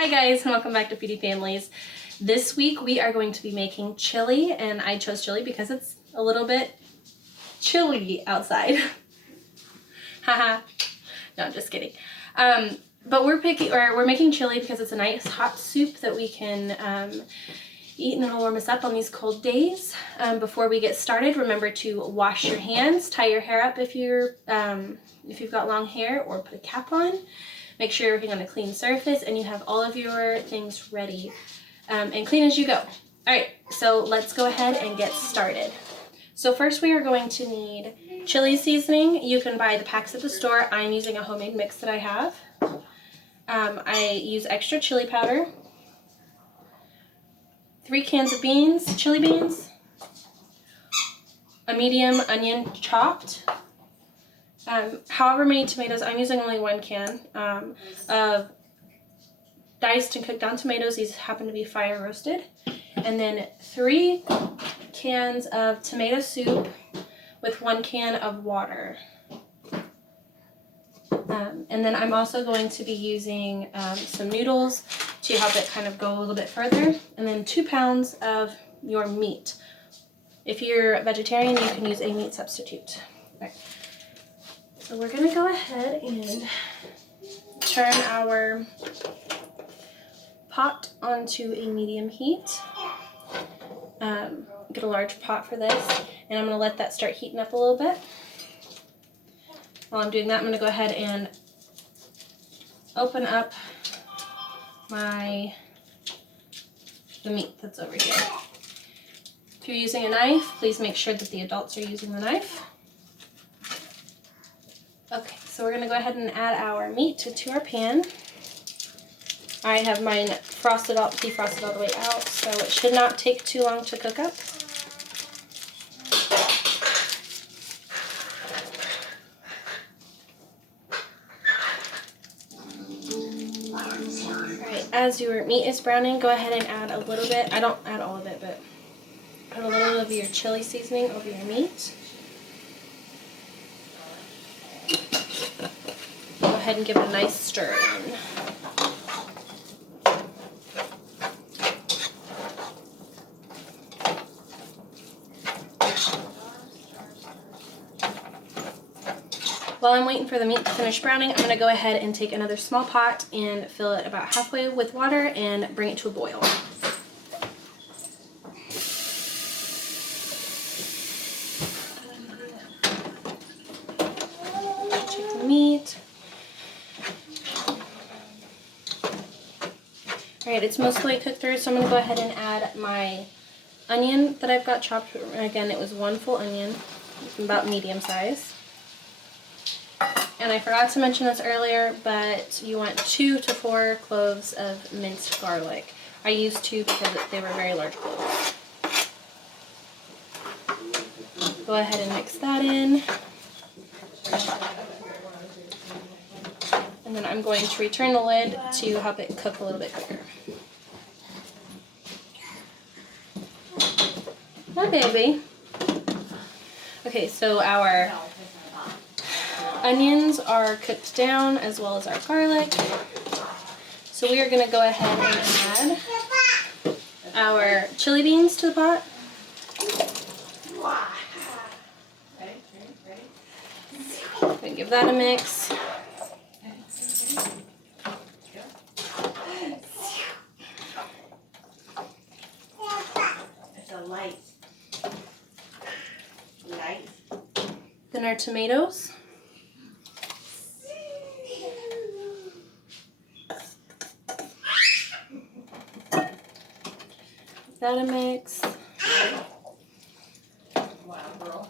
Hi guys, and welcome back to Foodie Families. This week we are going to be making chili, and I chose chili because it's a little bit chilly outside. Haha. No, I'm just kidding. But we're making chili because it's a nice hot soup that we can eat, and it'll warm us up on these cold days. Before we get started, remember to wash your hands, tie your hair up if you've got long hair, or put a cap on. Make sure you're working on a clean surface and you have all of your things ready and clean as you go. All right, so let's go ahead and get started. So first we are going to need chili seasoning. You can buy the packs at the store. I'm using a homemade mix that I have. I use extra chili powder, 3 cans of beans, chili beans, a medium onion chopped, however many tomatoes. I'm using only 1 can of diced and cooked down tomatoes. These happen to be fire roasted. And then 3 cans of tomato soup with 1 can of water. And then I'm also going to be using some noodles to help it kind of go a little bit further. And then 2 pounds of your meat. If you're a vegetarian, you can use a meat substitute. All right. So we're going to go ahead and turn our pot onto a medium heat. Get a large pot for this, and I'm going to let that start heating up a little bit. While I'm doing that, I'm going to go ahead and open up the meat that's over here. If you're using a knife, please make sure that the adults are using the knife. Okay, so we're going to go ahead and add our meat to our pan. I have mine defrosted all the way out, so it should not take too long to cook up. Alright, as your meat is browning, go ahead and add a little bit. I don't add all of it, but put a little of your chili seasoning over your meat. Go ahead and give it a nice stir in. While I'm waiting for the meat to finish browning, I'm going to go ahead and take another small pot and fill it about halfway with water and bring it to a boil. Check the meat. Alright, it's mostly cooked through, so I'm going to go ahead and add my onion that I've got chopped. Again, it was 1 full onion, about medium size. And I forgot to mention this earlier, but you want 2 to 4 cloves of minced garlic. I used 2 because they were very large cloves. Go ahead and mix that in. And then I'm going to return the lid to help it cook a little bit quicker. Hi, baby. Okay, so our onions are cooked down as well as our garlic. So we are going to go ahead and add our chili beans to the pot. And give that a mix. It's a light. Then our tomatoes. Give that a mix. Wow, girl.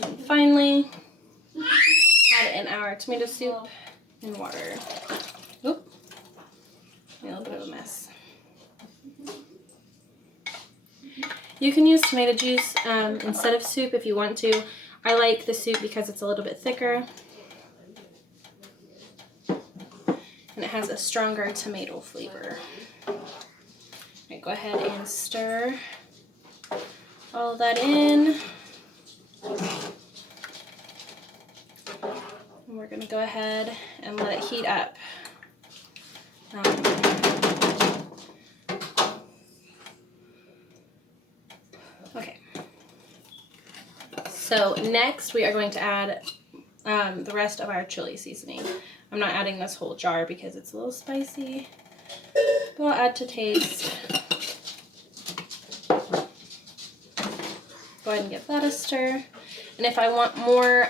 And finally, add in our tomato soup and water. Oop, a little bit of a mess. You can use tomato juice instead of soup if you want to. I like the soup because it's a little bit thicker and it has a stronger tomato flavor. Right, go ahead and stir all of that in. And we're going gonna go ahead and let it heat up. Okay. So next we are going to add the rest of our chili seasoning. I'm not adding this whole jar because it's a little spicy, but I'll add to taste. Go ahead and give that a stir. And if I want more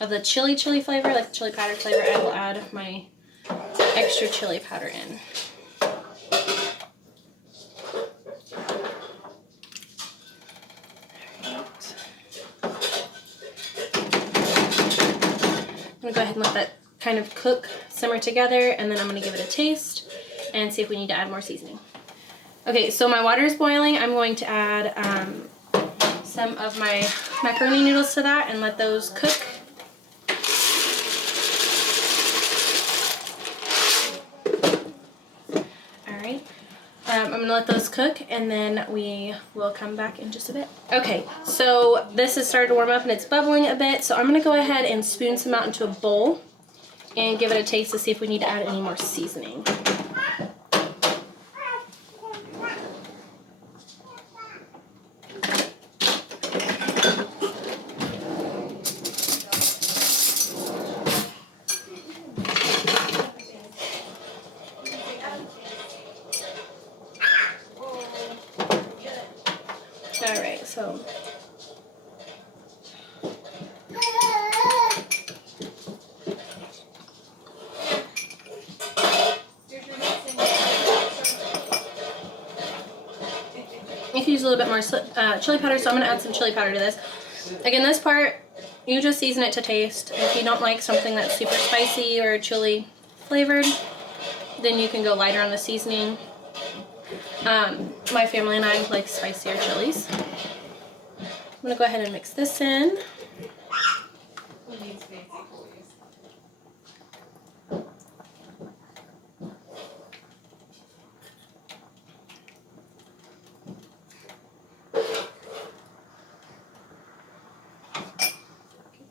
of the chili flavor, like the chili powder flavor, I will add my extra chili powder in. I'm gonna go ahead and let that kind of simmer together, and then I'm gonna give it a taste and see if we need to add more seasoning. Okay, so my water is boiling. I'm going to add some of my macaroni noodles to that and let those cook. Alright, I'm gonna let those cook and then we will come back in just a bit. Okay, so this has started to warm up and it's bubbling a bit, so I'm gonna go ahead and spoon some out into a bowl and give it a taste to see if we need to add any more seasoning. Alright, so you can use a little bit more chili powder, so I'm going to add some chili powder to this. Again, this part, you just season it to taste. If you don't like something that's super spicy or chili flavored, then you can go lighter on the seasoning. My family and I like spicier chilies. I'm going to go ahead and mix this in. Give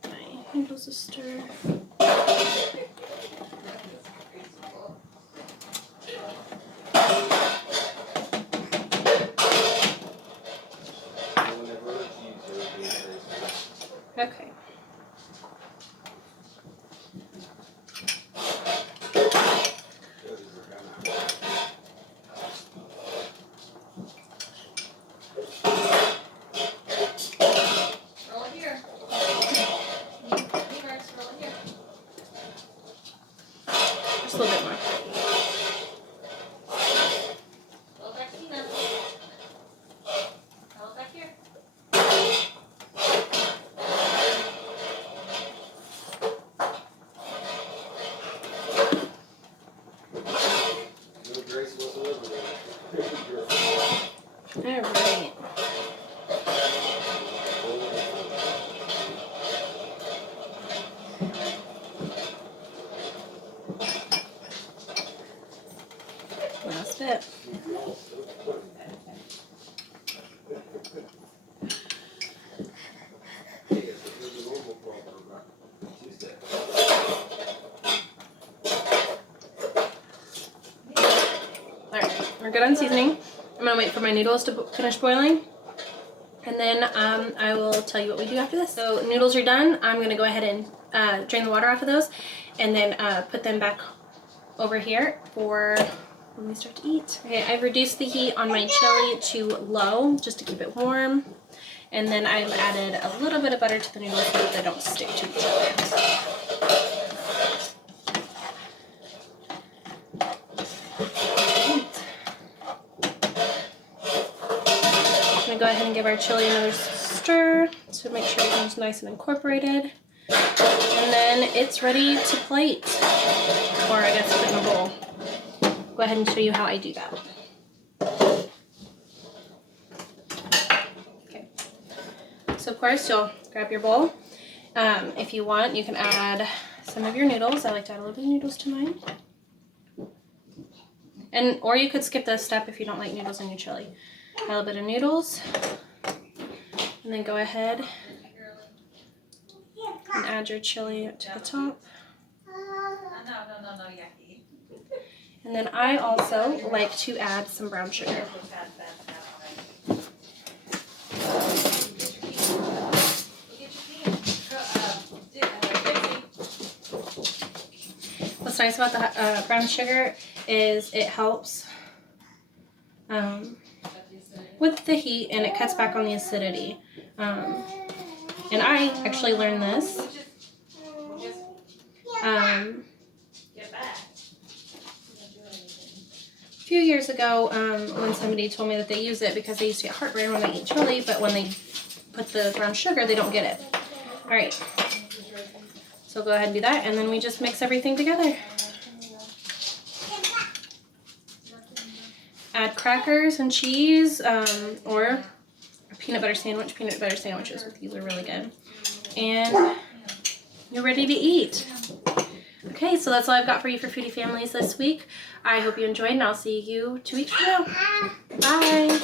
my noodles a stir. Okay. Roll it here. Roll it here. Just a little bit more. Roll back, Tina. Roll back here. Alright. Last bit. Alright, we're good on seasoning. I'm going to wait for my noodles to finish boiling, and then I will tell you what we do after this. So noodles are done. I'm going to go ahead and drain the water off of those, and then put them back over here for when we start to eat. Okay, I've reduced the heat on my chili to low just to keep it warm, and then I've added a little bit of butter to the noodles so that they don't stick to each other. Go ahead and give our chili another stir to make sure everything's nice and incorporated. And then it's ready to plate, or I guess put in a bowl. Go ahead and show you how I do that. Okay. So of course you'll grab your bowl. If you want, you can add some of your noodles. I like to add a little bit of noodles to mine. Or you could skip this step if you don't like noodles in your chili. Add a little bit of noodles, and then go ahead And add your chili to the top. No, yucky. And then I also like to add some brown sugar. What's nice about the brown sugar is it helps with the heat, and it cuts back on the acidity. And I actually learned this a few years ago when somebody told me that they use it because they used to get heartburn when they eat chili, but when they put the brown sugar, they don't get it. All right, so go ahead and do that, and then we just mix everything together. Add crackers and cheese, or a peanut butter sandwich. Peanut butter sandwiches with these are really good. And you're ready to eat. Okay, so that's all I've got for you for Foodie Families this week. I hope you enjoyed, and I'll see you 2 weeks from now. Bye.